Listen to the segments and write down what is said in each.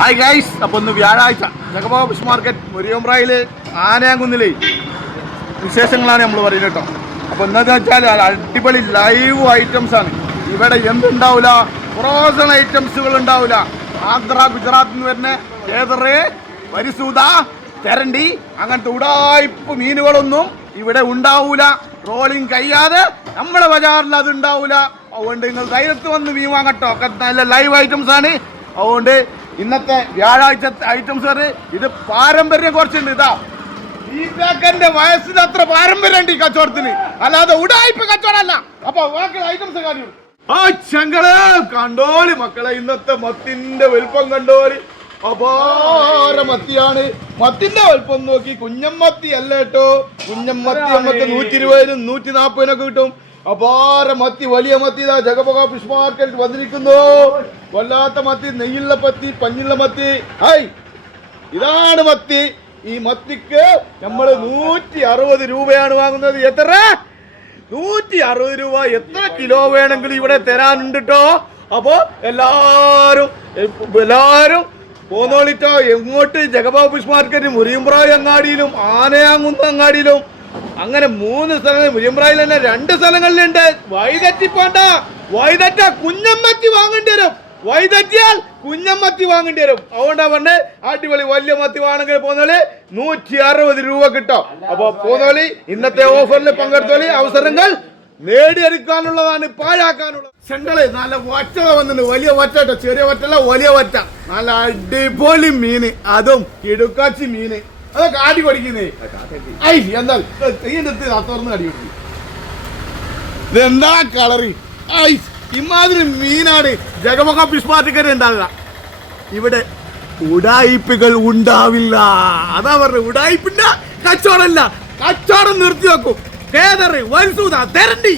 Hi guys, അപ്പോൾ ഇന്ന് വ്യാഴാഴ്ച ജഗബോബ ഫിഷ് മാർക്കറ്റ് മുരിയമ്പ്രായിൽ ആനയാങ്കുന്നിലെ വിശേഷങ്ങളാണ് നമ്മൾ പറയുന്നത് കേട്ടോ. അപ്പോൾ എന്താണെന്ന് വെച്ചാൽ അടിപൊളി ലൈവ് ഐറ്റംസ് ആണ്. ഇവിടെ എന്തുണ്ടാവില്ല, ഫ്രോസൺ ഐറ്റംസുകൾ ഉണ്ടാവില്ല. ആന്ധ്ര, ഗുജറാത്തിൽ നിന്ന് വരുന്ന ഏതറേ, വരിസൂത, തെരണ്ടി അങ്ങനത്തെ ഉടായ്പ് മീനുകളൊന്നും ഇവിടെ ഉണ്ടാവൂല. ട്രോളിങ് കഴിയാതെ നമ്മുടെ ബജാറിൽ അത് ഉണ്ടാവൂല. അതുകൊണ്ട് നിങ്ങൾ ധൈര്യത്ത് വന്ന് മീൻ വാങ്ങട്ടോ. ഒക്കെ നല്ല ലൈവ് ഐറ്റംസ് ആണ്. അതുകൊണ്ട് ഇന്നത്തെ വ്യാഴാഴ്ച ഐറ്റംസ് ഇത് പാരമ്പര്യം കുറച്ചുണ്ട്. ഇതാ ഈ പേക്കന്റെ വയസ്സിന് അത്ര പാരമ്പര്യം ഉണ്ട് ഈ കച്ചവടത്തിന്, അല്ലാതെ ഉടായ്പ കച്ചവടമല്ല. അപ്പൊ ഐറ്റംസ് കാര്യം ആ ചെങ്കള് കണ്ടോളി മക്കളെ. ഇന്നത്തെ മത്തിന്റെ വലുപ്പം കണ്ടോളി, അപാര മത്തിയാണ്. മത്തിന്റെ വലുപ്പം നോക്കി. കുഞ്ഞമ്മത്തി അല്ല കേട്ടോ, കുഞ്ഞമ്മത്തി നമുക്ക് 120-നും 140-നൊക്കെ കിട്ടും. അപാര മത്തി, വലിയ മത്തി. ഇതാ ജഗബോബ ഫിഷ് മാർക്കറ്റ് വന്നിരിക്കുന്നു. വല്ലാത്ത മത്തി, നെയ്യുള്ള മത്തി, പഞ്ഞുള്ള മത്തി. ഹായ്, ഇതാണ് മത്തി. ഈ മത്തിക്ക് നമ്മൾ 160 രൂപയാണ് വാങ്ങുന്നത്. എത്ര? 160 രൂപ. എത്ര കിലോ വേണമെങ്കിലും ഇവിടെ തരാനുണ്ട് കേട്ടോ. അപ്പോ എല്ലാരും പോന്നോളിട്ടോ. എങ്ങോട്ട്? ജഗബോബ ഫിഷ് മാർക്കറ്റ് മുരിയമ്പ്രായ് അങ്ങാടിയിലും ആനയാങ്കുന്ന് അങ്ങാടിയിലും, അങ്ങനെ 3 സ്ഥലങ്ങൾ. മുരിയമ്പ്രായിൽ തന്നെ 2 സ്ഥലങ്ങളിലുണ്ട്. വൈതെറ്റിപ്പോണ്ട. വൈതെറ്റ കുഞ്ഞമ്മത്തി വാങ്ങേണ്ടി വരും. വൈതെറ്റിയാൽ കുഞ്ഞമ്മത്തി വാങ്ങേണ്ടി വരും. അതുകൊണ്ടാ പറഞ്ഞത് അടിപൊളി വലിയ മത്തി വാണെങ്കിൽ പോന്നോളി 160 രൂപ കിട്ടും. അപ്പൊ പോന്നോളി, ഇന്നത്തെ ഓഫറിൽ പങ്കെടുത്തോളി. അവസരങ്ങൾ നേടിയെടുക്കാനുള്ളതാണ്, പാഴാക്കാനുള്ളത്. ചെങ്കള് നല്ല വറ്റ വന്നിട്ടുണ്ട്. വലിയ വറ്റ, ചെറിയ വറ്റല്ല, വലിയ വറ്റ. നല്ല അടിപൊളി മീന്, അതും കിടുക്കാച്ചി മീന്. അതൊക്കെ ആടി പഠിക്കുന്നേ. ഐ എന്താ തുറന്ന് അടി കൊടുക്കും. ഇതെന്താ കളറി. ഐ ഇമാതിരി മീനാണ് ജഗബോബ ഫിഷ് മാർക്കറ്റ് ഉണ്ടാവുക. ഇവിടെ ഉടായിപ്പുകൾ ഉണ്ടാവില്ല. അതാ പറഞ്ഞത്, ഉടായിപ്പിന്റെ കച്ചവടമല്ല. കച്ചവടം നിർത്തി വെക്കും. കേദറ്, വരിസൂത, തെരണ്ടി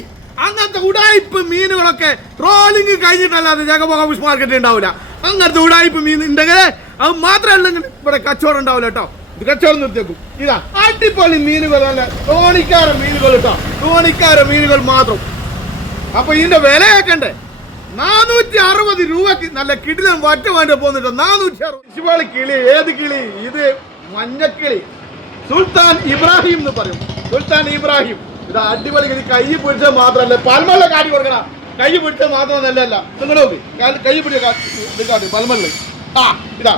അങ്ങനത്തെ ഉടായിപ്പ് മീനുകളൊക്കെ ട്രോളിങ് കഴിഞ്ഞിട്ടല്ലാതെ ജഗബോബ ഫിഷ് മാർക്കറ്റ് ഉണ്ടാവില്ല. അങ്ങനത്തെ ഉടായിപ്പ് മീൻ ഉണ്ടെങ്കിൽ അത് മാത്രമല്ലെങ്കിൽ ഇവിടെ കച്ചവടം ഉണ്ടാവില്ല കേട്ടോ. ഇത് കച്ചവടം നിർത്തിയേക്കും. ഇതാ അടിപൊളി മീനുകൾ, നല്ല തോണിക്കാര മീനുകൾ കേട്ടോ. തോണിക്കാര മീനുകൾ മാത്രം. അപ്പൊ ഇതിന്റെ വില കേൾക്കണ്ടേ? 460 രൂപക്ക് നല്ല കിടിലം വറ്റ വേണ്ടി പോന്നിട്ടോ. 460 കിളി. ഏത് കിളി? ഇത് മഞ്ഞക്കിളി, സുൽത്താൻ ഇബ്രാഹിം എന്ന് പറയും. സുൽത്താൻ ഇബ്രാഹിം. ഇത് അടിപൊളി കിളി. കൈ പിടിച്ചത് മാത്രമല്ല, പൽമല്ല കാട്ടി കൊടുക്കണം. കൈ പിടിച്ചത് മാത്രമല്ല, നിങ്ങൾ നോക്കി കൈ പിടിച്ച പൽമല്ല. ആ ഇതാ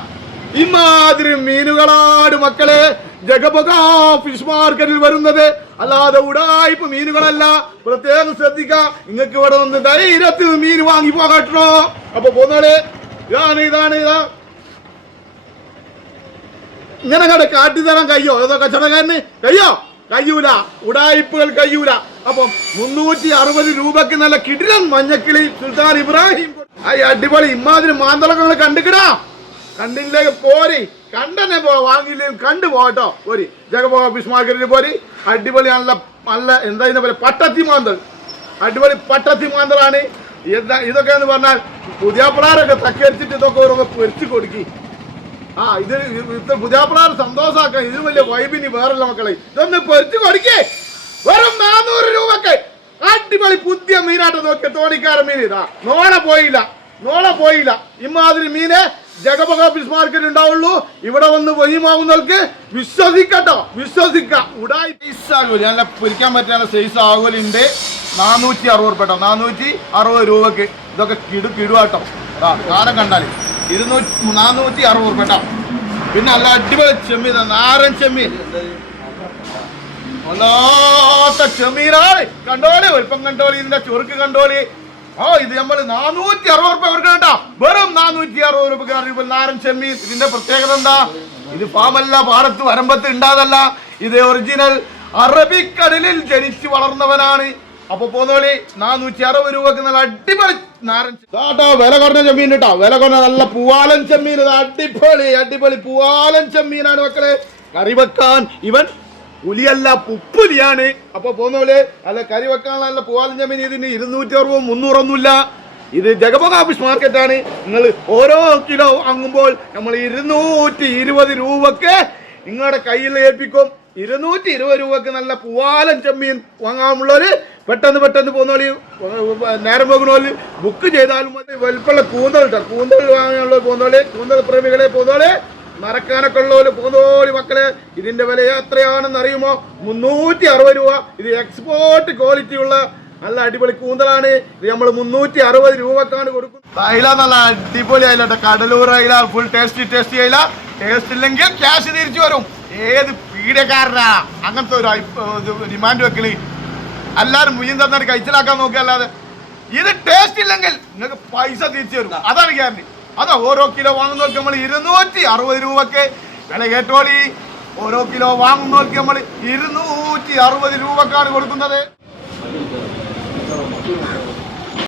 ഇമാതിരി മീനുകളാണ് മക്കളെ ജഗബോബ ഫിഷ് മാർക്കറ്റിൽ വരുന്നത്, അല്ലാതെ ഉടായ്പ മീനുകളല്ല. പ്രത്യേകം ശ്രദ്ധിക്കുക. നിങ്ങൾക്ക് ഇവിടെ വന്ന് ധൈര്യത്തിൽ മീൻ വാങ്ങി പോകട്ടോ. അപ്പൊ പോന്നോളെ, ഇതാണ് ഇങ്ങനെ കണ്ട് കാട്ടിത്തരാൻ കഴിയോ? ഏതോ കച്ചവടക്കാരന് കഴിയൂല. ഉടായ്പകൾ കഴിയൂല. അപ്പം 360 രൂപക്ക് നല്ല കിടിലൻ മഞ്ഞക്കിളി സുൽത്താൻ ഇബ്രാഹിം. അടിപൊളി ഇമാതിരി മാന്തളങ്ങൾ കണ്ടിക്കടാ. കണ്ടിലേക്ക് പോരി, കണ്ടന്നെ വാങ്ങിയില്ലെങ്കിൽ കണ്ടു പോകട്ടോ. പോരി ജഗബോബ ഫിഷ് മാർക്കറ്റിൽ പോരി. അടിപൊളി നല്ല നല്ല എന്താ പോലെ പട്ടത്തി മാന്തൽ. അടിപൊളി പട്ടത്തി മാന്തലാണ്. ഇതൊക്കെ എന്ന് പറഞ്ഞാൽ പുതിയാപ്പിളാരൊക്കെ തക്കരിച്ചിട്ട് ഇതൊക്കെ ഓരോ പൊരിച്ചു കൊടുക്കി. ഇത് പുതിയാപ്പിളാർ സന്തോഷാക്കാൻ. ഇതിന് വലിയ വൈബിനി വേറല്ല മക്കളെ. ഇതൊന്ന് പൊരിച്ചു കൊടുക്കേ. വെറും 400 രൂപക്ക് അടിപൊളി പുതിയ മീനായിട്ട് നോക്കിയ തോണിക്കാര മീൻ. ഇതാ നോള പോയില്ല. ഇമാതിരി മീനെ ജഗബോബ ഫിഷ് മാർക്കറ്റ് ഉണ്ടാവുള്ളൂ. ഇവിടെ വന്ന് വൈമാവുന്നവർക്ക് വിശ്വസിക്കട്ടോ. ഉടായി നല്ല പൊരിക്കാൻ പറ്റുന്ന സൈസ് ആകുലുണ്ട്. 460 രൂപ കേട്ടോ. 460 രൂപക്ക് ഇതൊക്കെ കിടുവാട്ടോ. കാലം കണ്ടാല് 460 രൂപ കേട്ടോ. പിന്നെ നല്ല അടിപൊളി ചെമ്മീൻ, നാരൻ ചെമ്മീൻ, ഒന്നാത്ത ചെമ്മീനാണ്. കണ്ടോളി, വലുപ്പം കണ്ടോളി, ഇതിന്റെ ചൊറുക്ക് കണ്ടോളി. ഇത് നമ്മൾ 460 രൂപ അവർക്ക് കേട്ടോ. വെറും 460 രൂപ നാരൻ ചെമ്മീൻ. ഇതിന്റെ പ്രത്യേകത എന്താ? ഇത് ഫാമല്ല, പാടത്ത് വരമ്പത്ത് ഉണ്ടാതല്ല. ഇത് ഒറിജിനൽ അറബിക്കടലിൽ ജനിച്ചു വളർന്നവനാണ്. അപ്പൊ പോന്നോളി 460 രൂപക്ക് നല്ല അടിപൊളി നാരൻ കേട്ടോ. വില കുറഞ്ഞ ചെമ്മീൻ കേട്ടോ. വില കുറഞ്ഞ നല്ല പൂവാലൻ ചെമ്മീൻ. ഇത് അടിപൊളി പൂവാലൻ ചെമ്മീനാണ് മക്കളെ. കറി വെക്കാൻ ഇവൻ പുലിയല്ല, പുപ്പുലിയാണ്. അപ്പൊ പോന്നോളെ അല്ല കറി വെക്കാനുള്ള നല്ല പൂവാലൻ ചെമ്മീൻ. ഇതിന് 260 300 ഒന്നുമില്ല. ഇത് ജഗബോബ ഫിഷ് മാർക്കറ്റാണ്. നിങ്ങൾ ഓരോ കിലോ വാങ്ങുമ്പോൾ നമ്മൾ 220 രൂപക്ക് നിങ്ങളുടെ കയ്യിൽ ഏൽപ്പിക്കും. 220 രൂപക്ക് നല്ല പൂവാലൻ ചെമ്മീൻ വാങ്ങാനുള്ളവര് പെട്ടെന്ന് പോന്നോളി. നേരം പോകുന്നോല് ബുക്ക് ചെയ്താലും മതി. വലുപ്പമുള്ള കൂന്തൽ കേട്ടോ, കൂന്തൽ വാങ്ങാനുള്ള പോന്നോളി. കൂന്തൽ പ്രേമികളെ പോന്നോളി, മറക്കാനൊക്കെ ഉള്ളവര് പോന്നോളി മക്കളെ. ഇതിന്റെ വില എത്രയാണെന്ന് അറിയുമോ? 360 രൂപ. ഇത് എക്സ്പോർട്ട് ക്വാളിറ്റി ഉള്ള നല്ല അടിപൊളി കൂന്തലാണ്. ഇത് നമ്മൾ 360 രൂപക്കാണ് കൊടുക്കുന്നത്. അയില നല്ല അടിപൊളി അയില, കടലൂർ അയില, ഫുൾ ടേസ്റ്റി അയില. ടേസ്റ്റ് ഇല്ലെങ്കിൽ ക്യാഷ് തിരിച്ചു വരും. ഏത് പീഡക്കാരനാ അങ്ങനത്തെ ഒരു ഡിമാൻഡ് വെക്കല്? എല്ലാരും മീൻ തന്നിട്ട് കഴിച്ചിലാക്കാൻ നോക്കുക. അല്ലാതെ ഇത് ടേസ്റ്റ് ഇല്ലെങ്കിൽ നിങ്ങൾക്ക് പൈസ തിരിച്ചു തരും. അതാണ് ഗ്യാരണ്ടി. അതാ ഓരോ കിലോ വാങ്ങുന്നവർക്ക് നമ്മൾ 260 രൂപക്ക് വില കേട്ടോളി. ഓരോ കിലോ വാങ്ങുന്നവർക്ക് നമ്മൾ 260 രൂപക്കാണ് കൊടുക്കുന്നത്.